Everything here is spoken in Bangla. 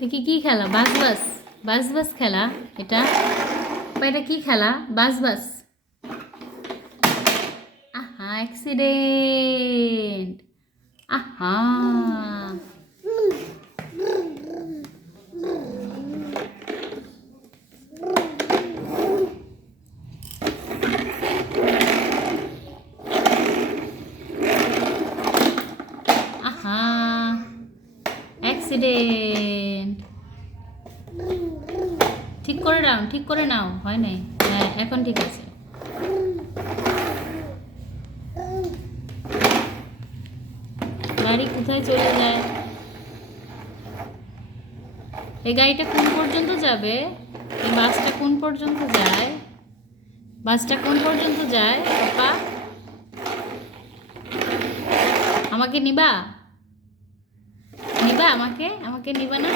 দেখি কি খেলা? বাস বাস। বাস বাস খেলা এটা। বা এটা কি খেলা? বাস বাস। আহা অ্যাক্সিডেন্ট আহা! অ্যাক্সিডেন্ট ঠিক করে নাও, ঠিক করে নাও। হয় নাই? হ্যাঁ এখন ঠিক আছে। গাড়ি কোথায় চলে যায়? এই গাড়িটা কোন পর্যন্ত যাবে? এই বাসটা কোন পর্যন্ত যায়? বাসটা কোন পর্যন্ত যায় আমাকে নিবা? নিবা আমাকে আমাকে নিবা না?